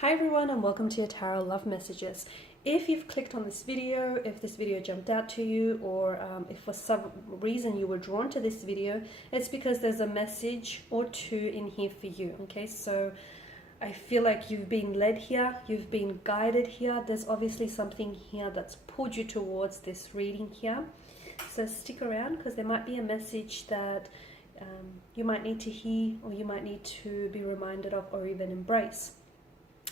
Hi everyone and welcome to your Tarot Love Messages. If you've clicked on this video, if this video jumped out to you, or if for some reason you were drawn to this video, it's because there's a message or two in here for you, okay? So I feel like you've been led here, you've been guided here. There's obviously something here that's pulled you towards this reading here. So stick around because there might be a message that you might need to hear, or you might need to be reminded of, or even embrace.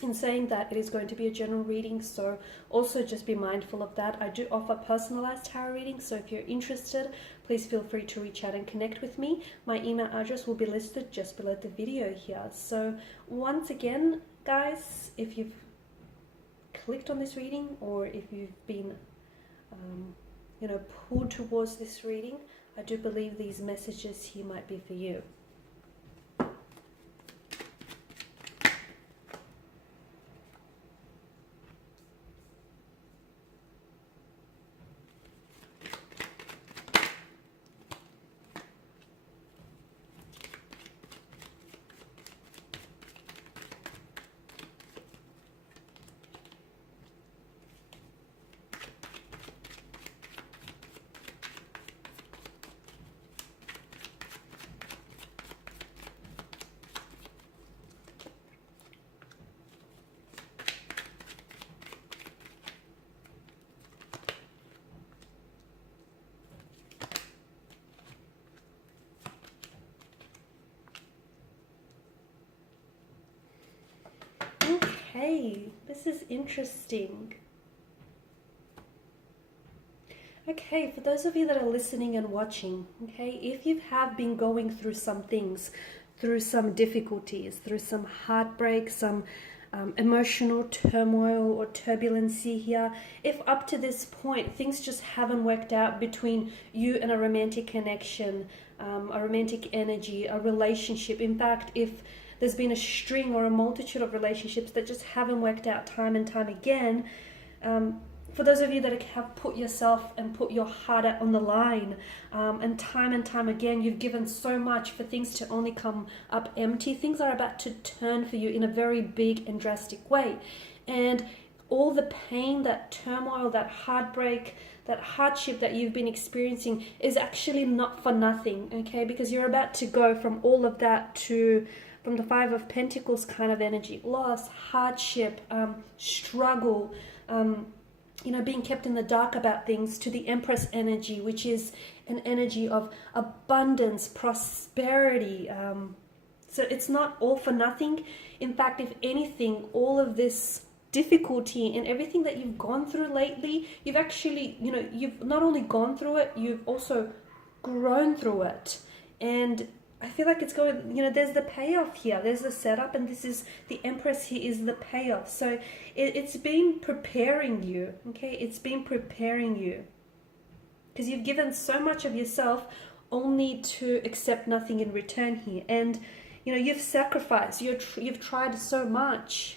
In saying that, it is going to be a general reading, so also just be mindful of that. I do offer personalized tarot readings, so if you're interested, please feel free to reach out and connect with me. My email address will be listed just below the video here. So once again, guys, if you've clicked on this reading, or if you've been pulled towards this reading, I do believe these messages here might be for you. Okay, this is interesting. Okay, for those of you that are listening and watching, okay, if you have been going through some things, through some difficulties, through some heartbreak, some emotional turmoil or turbulency here, if up to this point things just haven't worked out between you and a romantic connection, a romantic energy, a relationship, in fact, if there's been a string or a multitude of relationships that just haven't worked out time and time again, for those of you that have put yourself and put your heart out on the line, and time again, you've given so much for things to only come up empty, things are about to turn for you in a very big and drastic way. And all the pain, that turmoil, that heartbreak, that hardship that you've been experiencing is actually not for nothing, okay? Because you're about to go from all of that to, from the Five of Pentacles kind of energy, loss, hardship, struggle, being kept in the dark about things, to the Empress energy, which is an energy of abundance, prosperity. So it's not all for nothing. In fact, if anything, all of this difficulty and everything that you've gone through lately, you've actually, you've not only gone through it, you've also grown through it. And I feel like it's going, there's the payoff here. There's the setup, and this is the Empress here is the payoff. So it's been preparing you, okay? It's been preparing you. Because you've given so much of yourself only to accept nothing in return here. And, you've sacrificed. You've tried so much.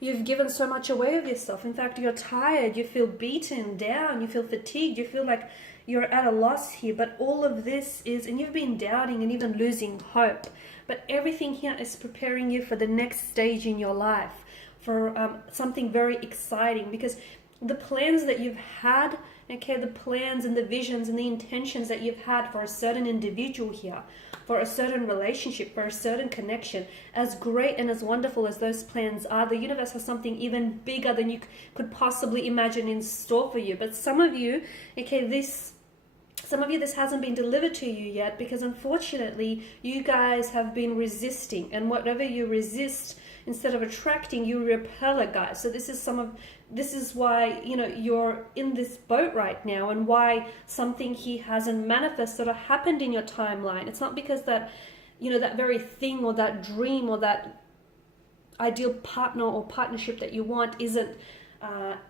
You've given so much away of yourself. In fact, you're tired. You feel beaten down. You feel fatigued. You feel like you're at a loss here. But all of this is, and you've been doubting and even losing hope. But everything here is preparing you for the next stage in your life, for something very exciting. Because the plans that you've had, okay, the plans and the visions and the intentions that you've had for a certain individual here, for a certain relationship, for a certain connection, as great and as wonderful as those plans are, the universe has something even bigger than you could possibly imagine in store for you. But some of you, okay, this hasn't been delivered to you yet, because unfortunately you guys have been resisting, and whatever you resist, instead of attracting, you repel it, guys. So this is why you're in this boat right now, and why something here hasn't manifested or happened in your timeline. It's not because that that very thing or that dream or that ideal partner or partnership that you want isn't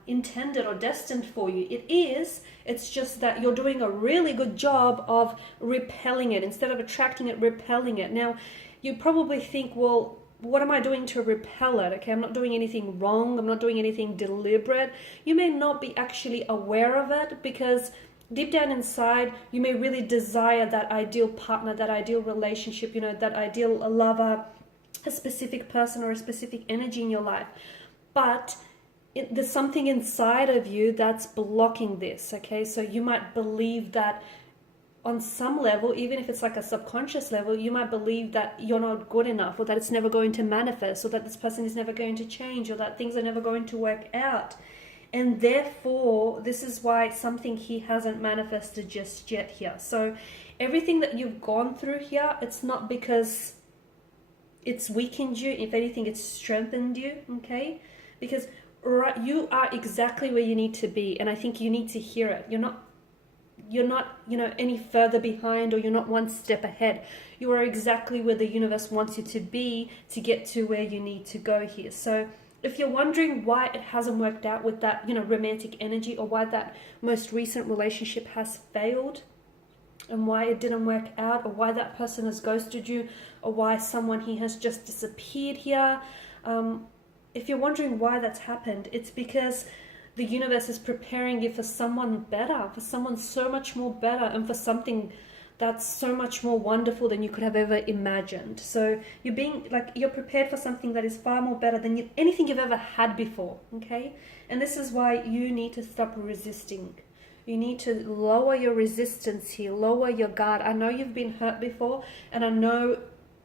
intended or destined for you. It is. It's just that you're doing a really good job of repelling it instead of attracting it, repelling it. Now, you probably think, well, what am I doing to repel it? Okay, I'm not doing anything wrong. I'm not doing anything deliberate. You may not be actually aware of it, because deep down inside, you may really desire that ideal partner, that ideal relationship, that ideal lover, a specific person or a specific energy in your life, but there's something inside of you that's blocking this, okay? So you might believe that on some level, even if it's like a subconscious level, you might believe that you're not good enough, or that it's never going to manifest, or that this person is never going to change, or that things are never going to work out. And therefore, this is why something he hasn't manifested just yet here. So everything that you've gone through here, it's not because it's weakened you. If anything, it's strengthened you, okay? Because you are exactly where you need to be, and I think you need to hear it. You're not, you know, any further behind, or you're not one step ahead. You are exactly where the universe wants you to be to get to where you need to go here. So if you're wondering why it hasn't worked out with that, you know, romantic energy, or why that most recent relationship has failed, and why it didn't work out, or why that person has ghosted you, or why someone he has just disappeared here, if you're wondering why that's happened, it's because the universe is preparing you for someone better, for someone so much more better, and for something that's so much more wonderful than you could have ever imagined. So you're prepared for something that is far more better than anything you've ever had before, okay? And this is why you need to stop resisting. You need to lower your resistance here, lower your guard. I know you've been hurt before, and I know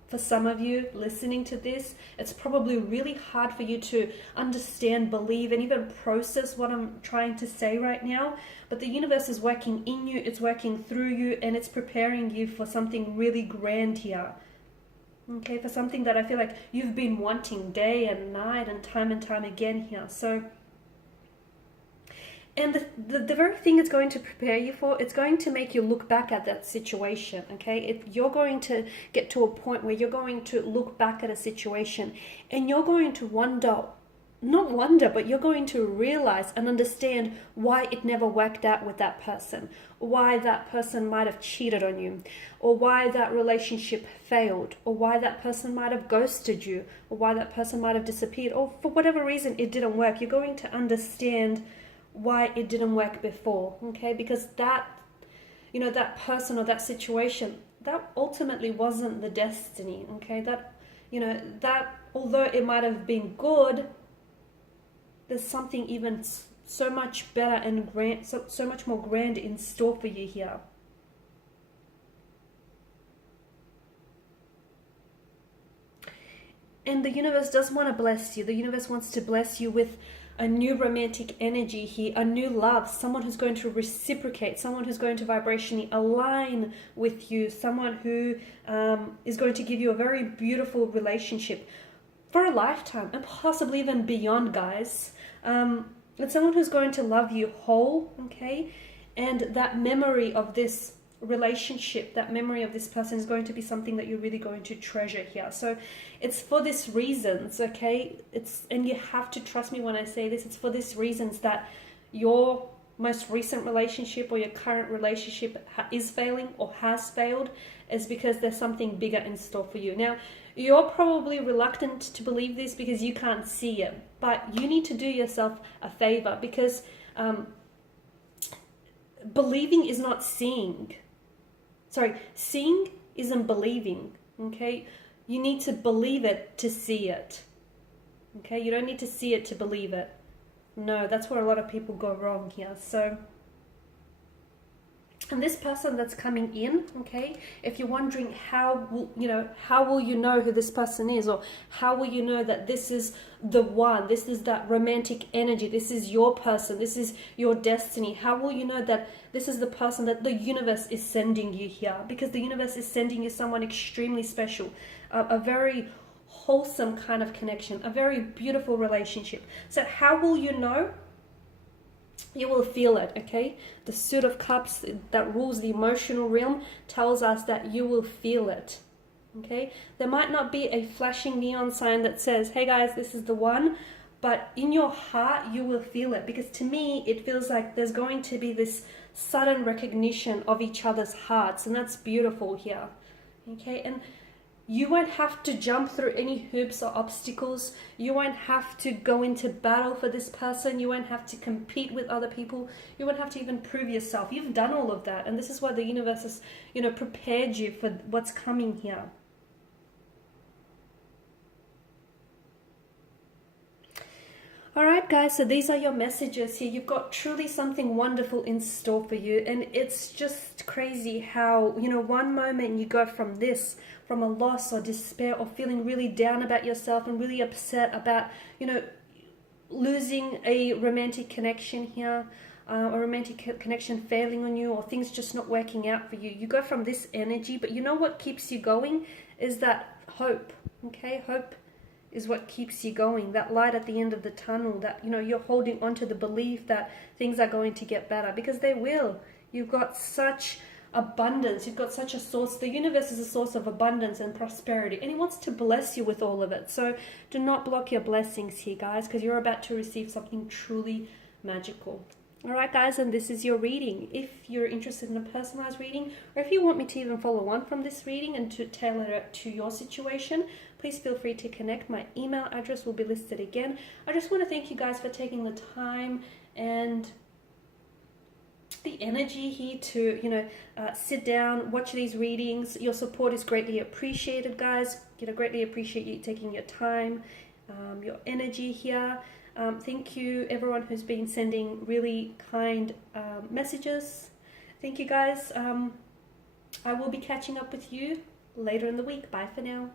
for some of you listening to this, it's probably really hard for you to understand, believe, and even process what I'm trying to say right now. But the universe is working in you, it's working through you, and it's preparing you for something really grand here. Okay, for something that I feel like you've been wanting day and night and time again here. So, and the very thing it's going to prepare you for, it's going to make you look back at that situation, okay? You're going to get to a point where you're going to look back at a situation, and you're going to but you're going to realize and understand why it never worked out with that person, why that person might have cheated on you, or why that relationship failed, or why that person might have ghosted you, or why that person might have disappeared, or for whatever reason it didn't work. You're going to understand why it didn't work before, okay? Because that, you know, that person or that situation, that ultimately wasn't the destiny, okay? That, you know, that although it might have been good, there's something even so much better and grand, so much more grand in store for you here. And the universe does want to bless you. The universe wants to bless you with a new romantic energy here, a new love, someone who's going to reciprocate, someone who's going to vibrationally align with you, someone who is going to give you a very beautiful relationship for a lifetime, and possibly even beyond, guys. It's someone who's going to love you whole, okay? And that memory of this relationship, that memory of this person is going to be something that you're really going to treasure here. So it's for these reasons, okay? And you have to trust me when I say this, it's for these reasons that your most recent relationship or your current relationship is failing or has failed, is because there's something bigger in store for you. Now, you're probably reluctant to believe this because you can't see it, but you need to do yourself a favor, because believing is not seeing. Sorry, seeing isn't believing, okay? You need to believe it to see it, okay? You don't need to see it to believe it. No, that's where a lot of people go wrong here. So, and this person that's coming in, okay, if you're wondering how will you know who this person is, or how will you know that this is the one, this is that romantic energy, this is your person, this is your destiny, how will you know that this is the person that the universe is sending you here? Because the universe is sending you someone extremely special, a very wholesome kind of connection, a very beautiful relationship. So how will you know? You will feel it, okay? The Suit of Cups that rules the emotional realm tells us that you will feel it, okay? There might not be a flashing neon sign that says, hey guys, this is the one, but in your heart, you will feel it. Because to me, it feels like there's going to be this sudden recognition of each other's hearts, and that's beautiful here, okay? And you won't have to jump through any hoops or obstacles. You won't have to go into battle for this person. You won't have to compete with other people. You won't have to even prove yourself. You've done all of that. And this is why the universe has, prepared you for what's coming here. All right, guys, so these are your messages here. You've got truly something wonderful in store for you. And it's just crazy how, you know, one moment you go from this, from a loss or despair or feeling really down about yourself and really upset about, you know, losing a romantic connection here, or romantic connection failing on you, or things just not working out for you. You go from this energy, but you know what keeps you going is that hope, okay? Hope is what keeps you going, that light at the end of the tunnel, that, you know, you're holding on to the belief that things are going to get better, because they will. You've got such abundance, you've got such a source. The universe is a source of abundance and prosperity, and it wants to bless you with all of it. So do not block your blessings here, guys, because you're about to receive something truly magical. All right, guys, and this is your reading. If you're interested in a personalized reading, or if you want me to even follow on from this reading and to tailor it to your situation, please feel free to connect. My email address will be listed again. I just want to thank you guys for taking the time and the energy here to, you know, sit down, watch these readings. Your support is greatly appreciated, guys. You know, greatly appreciate you taking your time, your energy here. Thank you, everyone who's been sending really kind messages. Thank you, guys. I will be catching up with you later in the week. Bye for now.